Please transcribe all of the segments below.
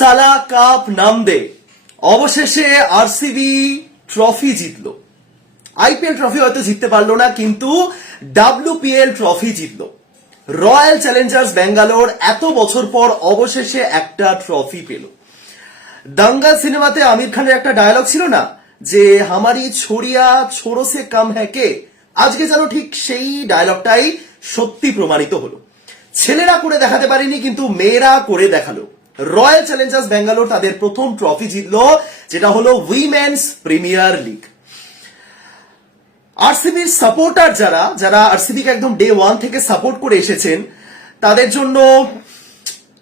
সালা কাপ নাম দে। অবশেষে আরসিবি ট্রফি জিতলো। আইপিএল ট্রফি হয়তো জিততে পারল না, কিন্তু ডাব্লিউপিএল ট্রফি জিতলো। রয়্যাল চ্যালেঞ্জার্স ব্যাঙ্গালোর এত বছর পর অবশেষে একটা ট্রফি পেল। দাঙ্গাল সিনেমাতে আমির খানের একটা ডায়লগ ছিল না? যে, হামারি ছড়িয়া ছোড়ো সে কাম হ্যাকে আজকে যেন ঠিক সেই ডায়লগটাই সত্যি প্রমাণিত হলো। ছেলেরা করে দেখাতে পারেনি, কিন্তু মেয়েরা করে দেখাল। রয়্যাল চ্যালেঞ্জার্স ব্যাঙ্গালোর তাদের প্রথম ট্রফি জিতলো, যেটা হলো উইমেন্স প্রিমিয়ার লিগ আরসিবির সাপোর্টার যারা যারা আরসিবিকে একদম ডে ওয়ান থেকে সাপোর্ট করে এসেছেন, তাদের জন্য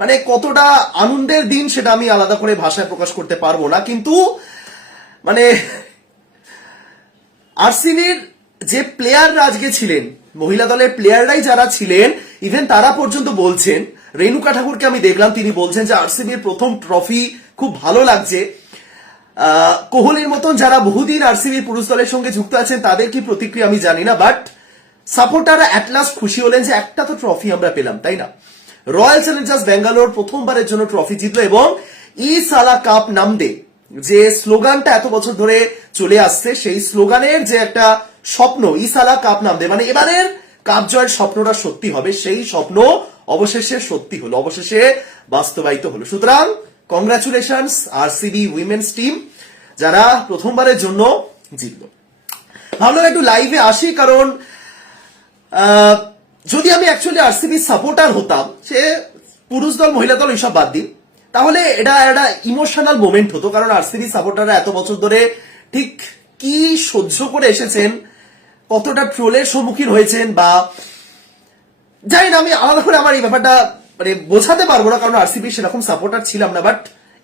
মানে কতটা আনন্দের দিন সেটা আমি আলাদা করে ভাষায় প্রকাশ করতে পারব না, কিন্তু মানে আরসিবির যে প্লেয়াররা আজকে ছিলেন, মহিলা দলের প্লেয়াররাই যারা ছিলেন ইভেন তারা পর্যন্ত বলছেন রেণুকা ঠাকুরকে আমি দেখলাম, তিনি বলছেন যে আরসিবির প্রথম ট্রফি খুব ভালো লাগছে। কোহলির মতন যারা বহুদিন আরসিবির পুরুষ দলের সঙ্গে যুক্ত আছেন, তাদের কি প্রতিক্রিয়া আমি জানি না বাট সাপোর্টাররা অ্যাটলাস্ট খুশি হলেন যে একটা তো ট্রফি আমরা পেলাম, তাই না? রয়্যাল চ্যালেঞ্জার্স ব্যাঙ্গালোর প্রথমবারের জন্য ট্রফি জিতলো এবং ই সালা কাপ নামদে যে স্লোগানটা এত বছর ধরে চলে আসছে, সেই স্লোগানের যে একটা স্বপ্ন, ই সালা কাপ নামদে মানে এবারের কাপ জয়ের স্বপ্নটা সত্যি হবে, সেই স্বপ্ন অবশেষে সত্যি হলো, অবশেষে বাস্তবায়িত হলো। সুতরাং কংগ্রাচুলেশনস আরসিবি উইমেন্স টিম যারা প্রথমবারের জন্য জিতলো। ভাবলাম একটু লাইভে আসি, কারণ যদি আমি অ্যাকচুয়ালি আরসিবি সাপোর্টার হতাম, সে পুরুষ দল, মহিলা দল, এইসব বাদ দিন তাহলে এটা একটা ইমোশনাল মোমেন্ট হতো, কারণ আরসিবি সাপোর্টাররা এত বছর ধরে ঠিক কি সহ্য করে এসেছেন, কতটা ট্রোলের সম্মুখীন হয়েছেন, বা জানি না, আমি আলাদা করে আমার এই ব্যাপারটা মানে বোঝাতে পারব না, কারণ আরসিবি সেরকম সাপোর্টার ছিলাম না বাট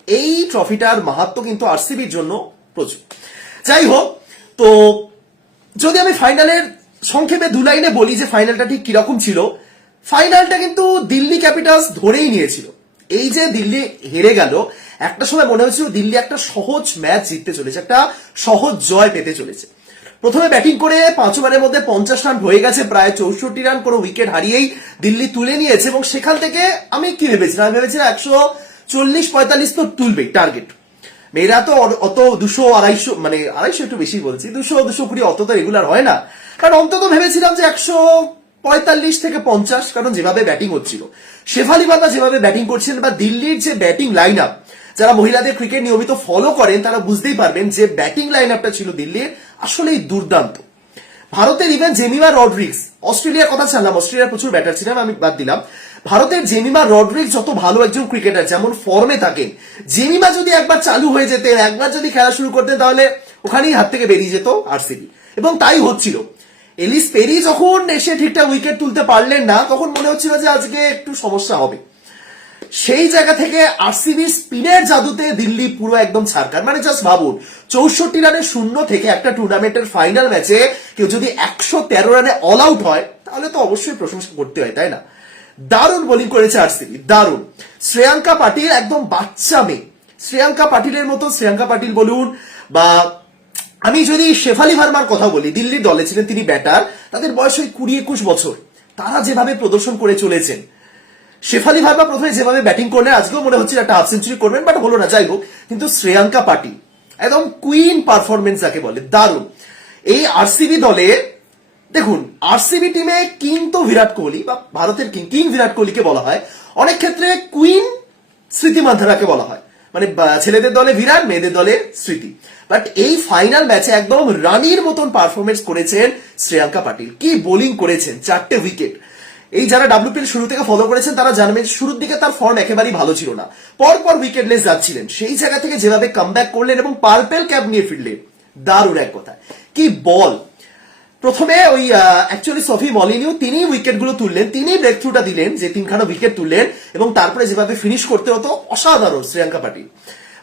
এই ট্রফিটার মাহাত্ম কিন্তু আরসিবির জন্য প্রচুর। যাই হোক, তো যদি আমি ফাইনালের সংক্ষেপে দু লাইনে বলি যে ফাইনালটা ঠিক কীরকম ছিল ফাইনালটা কিন্তু দিল্লি ক্যাপিটালস ধরেই নিয়েছিল। এই যে দিল্লি হেরে গেল, একটা সময় মনে হয়েছিল দিল্লি একটা সহজ ম্যাচ জিততে চলেছে, একটা সহজ জয় পেতে চলেছে। প্রথমে ব্যাটিং করে পাঁচ ওভারের মধ্যে পঞ্চাশ রান হয়ে গেছে, প্রায় চৌষট্টি রান কোনো উইকেট হারিয়েই দিল্লি তুলে নিয়েছে এবং সেখান থেকে আমি কি ভেবেছিলাম? আমি ভেবেছিলাম একশো চল্লিশ পঁয়তাল্লিশ তো তুলবেই টার্গেট মেয়েরা তো অত দুশো আড়াইশো মানে আড়াইশো একটু বেশি বলছি, দুশো দুশো কুড়ি অত তো রেগুলার হয় না। কারণ অন্তত ভেবেছিলাম যে একশো পঁয়তাল্লিশ থেকে পঞ্চাশ, কারণ যেভাবে ব্যাটিং হচ্ছিল। শেফালি বাবা যেভাবে ব্যাটিং করছিলেন বা দিল্লির যে ব্যাটিং লাইন আপ যারা মহিলাদের ক্রিকেট নিয়মিত ফলো করেন, তারা বুঝতেই পারবেন যে ব্যাটিং লাইন আপটা ছিল দিল্লির আসলেই দুর্দান্ত। ভারতের ইভেন জেমিমা রড্রিক্স অস্ট্রেলিয়ার কথা ছাড়লাম, অস্ট্রেলিয়ার প্রচুর ব্যাটার ছিলেন, আমি বাদ দিলাম। ভারতের জেমিমা রড্রিক্স যত ভালো একজন ক্রিকেটার যেমন ফর্মে থাকেন, জেমিমা যদি একবার চালু হয়ে যেতেন, একবার যদি খেলা শুরু করতেন, তাহলে ওখানেই হাত থেকে বেরিয়ে যেত আরসিবি এবং তাই হচ্ছিল। এলিস পেরি যখন এসে ঠিকঠাক উইকেট তুলতে পারলেন না, তখন মনে হচ্ছিল যে আজকে একটু সমস্যা হবে। সেই জায়গা থেকে আরসিবি স্পিনের জাদুতে দিল্লি পুরো একদম ছাড়কার মানে জাস্ট ভাবুন, চৌষট্টি রানের শূন্য থেকে একটা টুর্নামেন্টের ফাইনাল ম্যাচে কেউ যদি একশো তেরো রানে অল আউট হয়, তাহলে তো অবশ্যই প্রশংসা করতে হয়, তাই না? দারুণ বোলিং করেছে আরসিবি দারুণ। শ্রেয়াঙ্কা পাটিল একদম বাচ্চা মেয়ে। শ্রেয়াঙ্কা পাটিলের মতো শ্রেয়াঙ্কা পাটিল বলুন বা আমি যদি শেফালি ভার্মার কথা বলি, দিল্লির দলে ছিলেন তিনি ব্যাটার তাদের বয়স ওই কুড়ি একুশ বছর। তারা যেভাবে প্রদর্শন করে চলেছেন শেফালি ভার্মা প্রথমে যেভাবে ব্যাটিং করলেন, আজকেও মনে হচ্ছিল একটা হাফ সেঞ্চুরি করবেন বাট হলো না, যাই হোক, কিন্তু শ্রেয়াঙ্কা পাটিল একদম কুইন পারফরমেন্স যাকে বলে, দারুণ। এই আরসিবি দলে, দেখুন আরসিবি টিমে কিং তো বিরাট কোহলি, বা ভারতের কিং কিং বিরাট কোহলিকে বলা হয়। অনেক ক্ষেত্রে কুইন স্মৃতি মান্ধারাকে বলা হয়। মানে ছেলেদের দলে বিরাট, মেয়েদের দলে স্মৃতি। বাট এই ফাইনাল ম্যাচে একদম রানির মতন পারফরমেন্স করেছেন শ্রেয়াঙ্কা পাটিল। কি বোলিং করেছেন, চারটে উইকেট এই যারা ডাব্লিউপিএল শুরু থেকে ফলো করেছেন, তারা জানবেন শুরুর দিকে তার ফর্ম একেবারেই ভালো ছিল না। পর পর উইকেটলেস যাচ্ছিলেন। সেই জায়গা থেকে যেভাবে কামব্যাক করলেন এবং পার্পেল ক্যাপ নিয়ে ফিরলেন, দারুণ এক কথা কি বল? প্রথমে ওই অ্যাকচুয়ালি সফি মলিনিও তিনি উইকেটগুলো তুললেন তিনি ব্রেক থ্রুটা দিলেন, যে তিনখানা উইকেট তুললেন এবং তারপরে যেভাবে ফিনিশ করতে হতো, অসাধারণ শ্রেয়াঙ্কা পাটিল।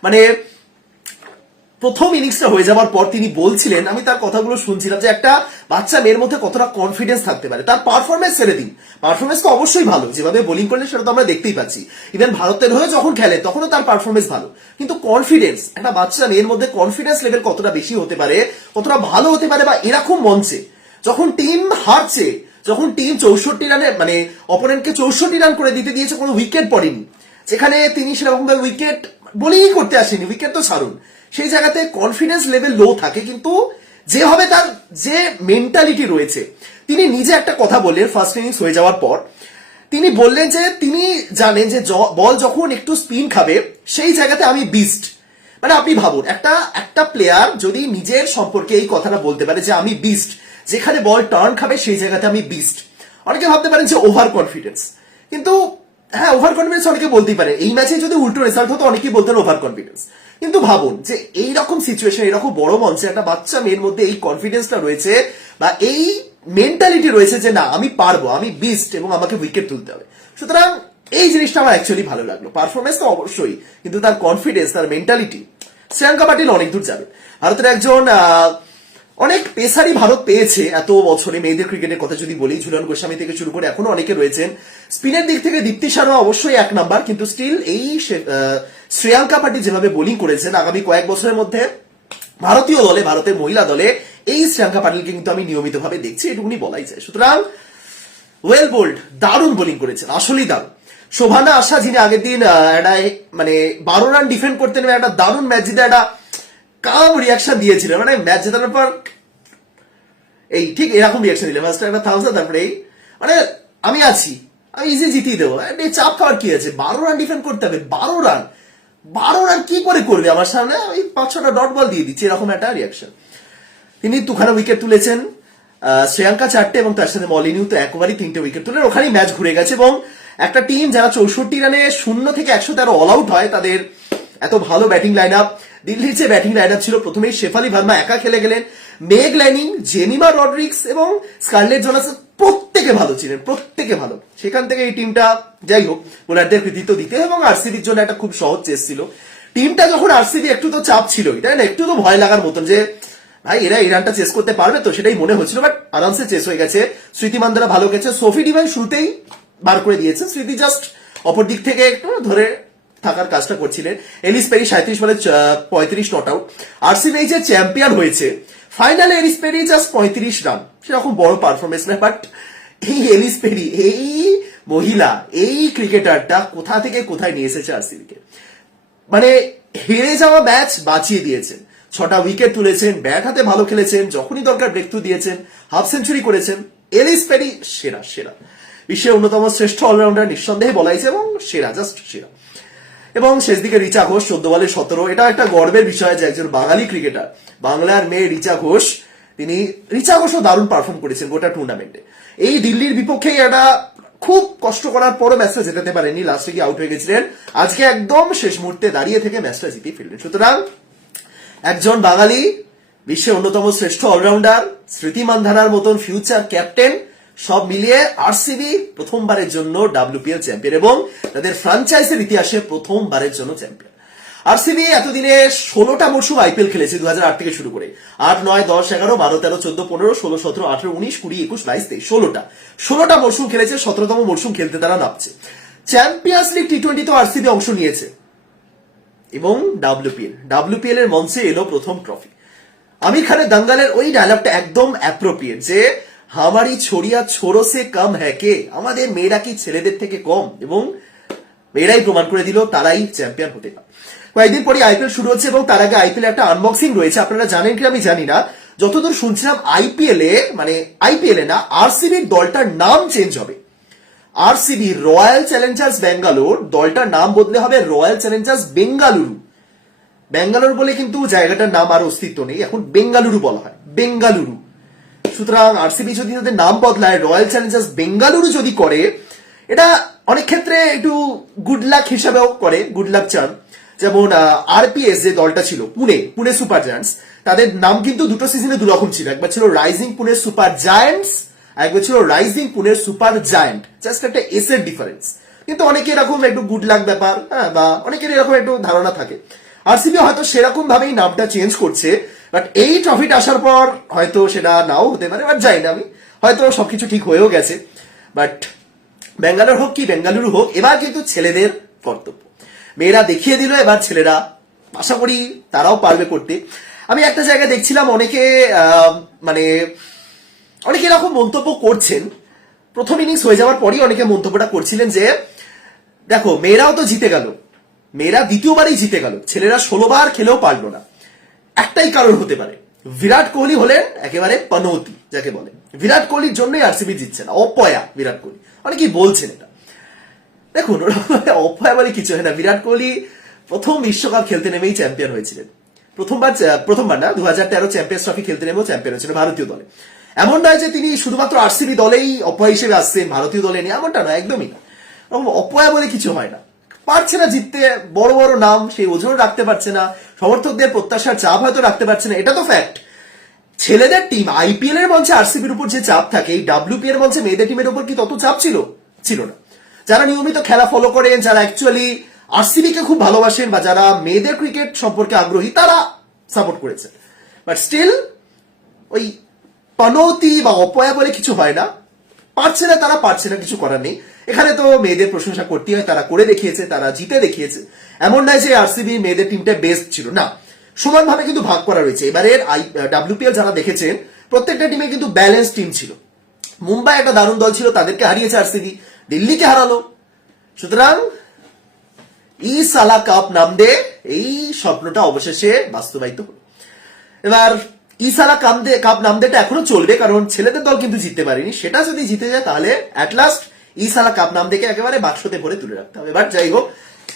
মানে প্রথম ইনিংসটা হয়ে যাওয়ার পর তিনি বলছিলেন, আমি তার কথাগুলো শুনছিলাম যে একটা বাচ্চা মেয়ের মধ্যে কতটা কনফিডেন্স থাকতে পারে। তার পারফরমেন্স ছেড়ে দিন। পারফরমেন্স তো অবশ্যই ভালো। যেভাবে বোলিং করলেন সেটা তো আমরা দেখতেই পাচ্ছি। ইভেন ভারতের হয়ে যখন খেলে, তখনও তার পারফরমেন্স ভালো। কিন্তু কনফিডেন্স একটা বাচ্চা মেয়ের মধ্যে কনফিডেন্স লেভেল কতটা বেশি হতে পারে, কতটা ভালো হতে পারে বা এরকম মঞ্চে, যখন টিম হারছে, যখন টিম চৌষট্টি রানে মানে অপোনেন্টকে চৌষট্টি রান করে দিতে দিয়েছে, কোনো উইকেট পড়েনি। যেখানে তিনি সেরকম ভাবে উইকেট বোলিংই করতে আসেনি। উইকেট তো ছাড়ুন। সেই জায়গাতে কনফিডেন্স লেভেল লো থাকে, কিন্তু যে হবে তার যে মেন্টালিটি রয়েছে, তিনি নিজে একটা কথা বললেন ফার্স্ট ইনিংস হয়ে যাওয়ার পর। তিনি বললেন যে, তিনি জানেন যে বল যখন একটু স্পিন খাবে, সেই জায়গাতে আমি বিস্ট মানে আপনি ভাবুন, একটা একটা প্লেয়ার যদি নিজের সম্পর্কে এই কথাটা বলতে পারে যে, আমি বিস্ট যেখানে বল টার্ন খাবে, সেই জায়গাতে আমি বিস্ট অনেকে ভাবতে পারেন যে ওভার কনফিডেন্স কিন্তু হ্যাঁ ওভার কনফিডেন্স অনেকে বলতেই পারে। এই ম্যাচে যদি উল্টো রেজাল্ট হতো, অনেকেই বলতেন ওভার কনফিডেন্স কিন্তু ভাবুন যে এই রকম সিচুয়েশন এরকম বড় মঞ্চে একটা বাচ্চা মেয়ের মধ্যে এই কনফিডেন্সটা রয়েছে বা এই মেন্টালিটি রয়েছে যে না আমি পারব আমি বিস্ট এবং আমাকে উইকেট তুলতে হবে। সুতরাং এই জিনিসটা আমার অ্যাকচুয়ালি ভালো লাগল। পারফরমেন্স তো অবশ্যই কিন্তু তার কনফিডেন্স তার মেন্টালিটি শ্রেয়াঙ্কা পাটিল অনেক দূর যাবে। ভারতের একজন আহ, অনেক পেসারই ভারত পেয়েছে এত বছরে মেয়েদের ক্রিকেটের কথা যদি বলি, ঝুলন গোস্বামী থেকে শুরু করে এখনও অনেকে রয়েছেন। স্পিনের দিক থেকে দীপ্তি শর্মা অবশ্যই এক নাম্বার, কিন্তু স্টিল এই শ্রেয়াঙ্কা পাটিল যেভাবে বোলিং করেছেন, আগামী কয়েক বছরের মধ্যে ভারতীয় দলে, ভারতের মহিলা দলে এই শ্রেয়াঙ্কা পাটিলকে কিন্তু আমি নিয়মিতভাবে দেখছি, এটুকুনি বলাই যায়। সুতরাং ওয়েল বোল্ড দারুণ বোলিং করেছেন, আসলেই দারুণ। শোভানা আশা যিনি আগের দিন একটা মানে বারো রান ডিফেন্ড করতেন, একটা দারুণ ম্যাচ জিতে একটা কাম রিয়াকশন দিয়েছিলেন মানে ম্যাচ জেতানোর পর এই ঠিক এরকম রিয়াকশন দিলে ফার্স্ট একটা থামস তারপরে এই মানে আমি আছি, আমি ইজি জিতিয়ে দেবো। চাপ খাওয়ার কি আছে? বারো রান ডিফেন্ড করতে হবে, বারো রান বারো রান কি করে করবে আমার সামনে? ওই পাঁচ, ছটা ডট বল দিয়ে দিচ্ছি, এরকম একটা রিয়াকশন তিনি দুখানা উইকেট তুলেছেন শ্রেয়াঙ্কা চারটে এবং তার সাথে মলিনিউ তো একবারই তিনটে উইকেট তুলে ওখানেই ম্যাচ ঘুরে গেছে এবং একটা টিম যারা চৌষট্টি রানে শূন্য থেকে একশো তেরো অল আউট হয়, তাদের এত ভালো ব্যাটিং লাইন আপ দিল্লির যে ব্যাটিং লাইন আপ ছিল, প্রথমেই শেফালি ভার্মা একা খেলে গেলেন। মেগ লাইনিং জেনিমা রডরিক্স এবং স্কারলেট জোনাস প্রত্যেকে ভালো ছিলেন, প্রত্যেকে ভালো। সেখান থেকে এই টিমটা যাই হোক ওনারদের কৃতিত্ব দিতে এবং আরসিবির জন্য একটা খুব সহজ চেস ছিল। টিমটা যখন আরসিবি একটু তো চাপ ছিলই, তাই না? একটু তো ভয় লাগার মতন যে, ভাই, এরা এই রানটা চেস করতে পারবে তো? সেটাই মনে হচ্ছিল বাট আরামসে চেস হয়ে গেছে। স্মৃতি মান্দারা ভালো গেছে সোফি ডিভাইন শুরুতেই বার করে দিয়েছে। স্মৃতি জাস্ট অপর দিক থেকে একটু ধরে থাকার কাজটা করছিলেন। এলিস পেরি সাঁত্রিশ বলে পঁয়ত্রিশ নট আউট। আরসিবি যে চ্যাম্পিয়ন হয়েছে। ফাইনালে এলিস পেরি জাস্ট পঁয়ত্রিশ রান। সেরকম বড় পারফরমেন্স না বাট এই এলিস পেরি, এই মহিলা, এই ক্রিকেটারটা কোথা থেকে কোথায় নিয়ে এসেছে আরসিবিকে? মানে হেরে যাওয়া ম্যাচ বাঁচিয়ে দিয়েছেন। ছটা উইকেট তুলেছেন, ব্যাট হাতে ভালো খেলেছেন, যখনই দরকার ব্রেক থ্রু দিয়েছেন হাফ সেঞ্চুরি করেছেন। এলিস পেরি সেরা সেরা। বিশ্বের অন্যতম শ্রেষ্ঠ অলরাউন্ডার নিঃসন্দেহে বলা হয়েছে এবং সেরা জাস্ট সেরা। এবং শেষ দিকে রিচা ঘোষ চোদ্দ বলে সতেরো। এটা একটা গর্বের বিষয় যে একজন বাঙালি ক্রিকেটার, বাংলার মেয়ে রিচা ঘোষ, তিনি রিচা ঘোষও দারুণ পারফর্ম করেছেন গোটা টুর্নামেন্টে এই দিল্লির বিপক্ষেই একটা খুব কষ্ট করার পরও ম্যাচটা জেতাতে পারেনি লাস্টে গিয়ে আউট হয়ে গেছিলেন। আজকে একদম শেষ মুহূর্তে দাঁড়িয়ে থেকে ম্যাচটা জিতে ফেললেন। সুতরাং একজন বাঙালি, বিশ্বের অন্যতম শ্রেষ্ঠ অলরাউন্ডার স্মৃতি মান্ধানার মতন ফিউচার ক্যাপ্টেন সব মিলিয়ে আরসিবি প্রথমবারের জন্য ডাব্লিউপিএল চ্যাম্পিয়ন এবং তাদের ফ্রাঞ্চাইজের ইতিহাসে প্রথমবারের জন্য চ্যাম্পিয়ন আরসিবি এতদিনে ষোলোটা মরশুম আইপিএল খেলেছে দু হাজার আট থেকে শুরু করে। আট, নয়, দশ, এগারো, বারো, তেরো, চোদ্দ, পনেরো, ষোলো, সতেরো, আঠেরো, উনিশ, কুড়ি, একুশ, বাইশ, তেইশ, ষোলোটা। ষোলোটা মরশুম খেলেছে, সতেরোতম মরশুম খেলতে তারা নামছে। চ্যাম্পিয়ন্স লিগ টি টোয়েন্টি তো আরসিবি অংশ নিয়েছে এবং ডাব্লিউপিএল ডাব্লিউপিএল এর মঞ্চে এলো প্রথম ট্রফি আমির খানের দাঙ্গালের ওই ডায়লগটা একদম অ্যাপ্রোপ্রিয়েট যে হামারি ছড়িয়া ছোড়ো সে কম হ্যাঁ কে? আমাদের মেয়েরা কি ছেলেদের থেকে কম? এবং মেয়েরাই প্রমাণ করে দিল, তারাই চ্যাম্পিয়ন হতে পারে। কয়েকদিন পরে আইপিএল শুরু হচ্ছে এবং তার আগে আইপিএল একটা আনবক্সিং রয়েছে। আপনারা জানেন কি আমি জানি না। যতদূর শুনছিলাম, আইপিএল এ মানে আইপিএল এ না, আরসিবির দলটার নাম চেঞ্জ হবে। আরসিবি রয়্যাল চ্যালেঞ্জার্স ব্যাঙ্গালোর দলটার নাম বদলে হবে রয়্যাল চ্যালেঞ্জার্স বেঙ্গালুরু ব্যাঙ্গালোর বলে কিন্তু জায়গাটার নাম আর অস্তিত্ব নেই। এখন বেঙ্গালুরু বলা হয়। বেঙ্গালুরু সুতরাং আরসিবি যদি তাদের নাম বদলায় রয়্যাল চ্যালেঞ্জার্স বেঙ্গালুরু যদি করে, এটা অনেক ক্ষেত্রে একটু গুড লাক হিসাবেও করে গুড লাক চান। যেমন আরপিএস যে দলটা ছিল, পুনে পুনে সুপার জায়ান্টস তাদের নাম কিন্তু দুটো সিজনে দুরকম ছিল। একবার ছিল রাইজিং পুনে সুপার জায়ান্টস একবার ছিল রাইজিং পুনের সুপার জায়ান্ট জাস্ট একটা এস এর ডিফারেন্স কিন্তু অনেকে এরকম একটু গুড লাক ব্যাপার হ্যাঁ বা অনেকের এরকম একটু ধারণা থাকে। আরসিবি হয়তো সেরকম ভাবেই নামটা চেঞ্জ করছে বাট এই ট্রফিটা আসার পর হয়তো সেটা নাও হতে পারে বাট যাই না আমি। হয়তো সবকিছু ঠিক হয়েও গেছে। বাট ব্যাঙ্গালোর হোক কি বেঙ্গালুরু হোক, এবার কিন্তু ছেলেদের কর্তব্য। মেয়েরা দেখিয়ে দিল, এবার ছেলেরা, আশা করি তারাও পারবে করতে। আমি একটা জায়গায় দেখছিলাম অনেকে মানে অনেকে এরকম মন্তব্য করছেন। প্রথম ইনিংস হয়ে যাওয়ার পরই অনেকে মন্তব্যটা করছিলেন যে, দেখো, মেয়েরাও তো জিতে গেল। মেয়েরা দ্বিতীয়বারই জিতে গেল। ছেলেরা ষোলোবার খেলেও পারল না। একটাই কারণ হতে পারে। বিরাট কোহলি হলেন একেবারে পনৌতি, যাকে বলে। বিরাট কোহলির জন্যই আরসিবি জিতছে না। অপয়া বিরাট কোহলি। অনেকেই বলছেন এটা। দেখুন অপয়া বলে কিছু হয় না। বিরাট কোহলি প্রথম বিশ্বকাপ খেলতে নেমেই চ্যাম্পিয়ন হয়েছিলেন। প্রথমবার প্রথমবার না দু হাজার তেরো চ্যাম্পিয়ন্স ট্রফি খেলতে নেমেও চ্যাম্পিয়ন হয়েছিল ভারতীয় দলে। এমন নয় যে তিনি শুধুমাত্র আরসিবি দলেই অপয়া হিসেবে আসছেন ভারতীয় দলে নিয়ে। এমনটা নয়, একদমই না। অপয়া বলে কিছু হয় না। পারছে না জিততে, বড় বড় নাম সেই ওজন রাখতে পারছে না, সমর্থকদের প্রত্যাশার চাপ হয়তো রাখতে পারছে না, এটা তো ফ্যাক্ট ছেলেদের টিম আইপিএল এর মঞ্চে আরসিবির উপর যে চাপ থাকে, এই ডাব্লিউপি এর মঞ্চে মেয়েদের টিমের উপর কি তত চাপ ছিল? ছিল না। যারা নিয়মিত খেলা ফলো করেন, যারা অ্যাকচুয়ালি আরসিবি কে খুব ভালোবাসেন বা যারা মেয়েদের ক্রিকেট সম্পর্কে আগ্রহী, তারা সাপোর্ট করেছেন। বাট স্টিল ওই পনৌতি বা অপয়া বলে কিছু হয় না। পারছে না তারা, পারছে না, কিছু করার নেই। এখানে তো মেয়েদের প্রশংসা করতে হয়, তারা করে দেখিয়েছে, তারা জিতে দেখিয়েছে। এমন নয় যে আরসিবি মেয়েদের টিমটা বেস্ট ছিল, না। সমানভাবে কিন্তু ভাগ করা রয়েছে। এবারের আই ডাব্লিউপিএল যারা দেখেছেন, প্রত্যেকটা টিমে কিন্তু ব্যালেন্স টিম ছিল। মুম্বাই একটা দারুণ দল ছিল, তাদেরকে হারিয়েছে আরসিবি দিল্লিকে হারালো। সুতরাং, ই সালা কাপ নাম দে, এই স্বপ্নটা অবশেষে বাস্তবায়িত হলো। এবার ইসারা দে, কাপ নাম দেটা এখনও চলবে, কারণ ছেলেদের দল কিন্তু জিততে পারেনি। সেটা যদি জিতে যায়, তাহলে অ্যাট লাস্ট ইসারা কাপ নাম দেখে একেবারে বাক্সতে ভরে তুলে রাখতে হবে। এবার যাই হোক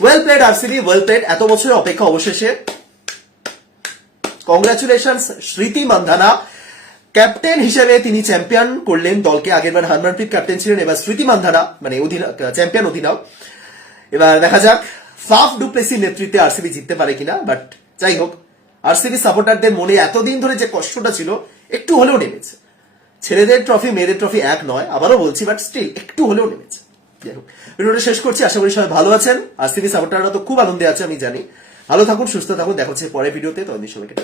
well played RCB well played এত বছরের অপেক্ষা অবশেষে। কংগ্রাচুলেশন স্মৃতি মান্ধানা। ক্যাপ্টেন হিসেবে তিনি চ্যাম্পিয়ন করলেন দলকে। আগেরবার হরমনপ্রীত ক্যাপ্টেন ছিলেন, এবার স্মৃতি মান্ধানা মানে চ্যাম্পিয়ন অধিনায়ক। এবার দেখা যাক, ফাফ ডুপ্লেসির নেতৃত্বে আরসিবি জিততে পারে কিনা। বাট যাই হোক আরসিবি সাপোর্টারদের মনে এতদিন ধরে যে কষ্টটা ছিল, একটু হলেও নেমেছে। ছেলেদের ট্রফি মেয়েদের ট্রফি এক নয়, আবারও বলছি বাট স্টিল একটু হলেও নেমেছে। ভিডিওটা শেষ করছি, আশা করি সবাই ভালো আছেন। আজ তিনি সাপোর্টাররা তো খুব আনন্দে আছে, আমি জানি। ভালো থাকুন, সুস্থ থাকুন, দেখা হচ্ছে পরে ভিডিওতে তো সবাইকে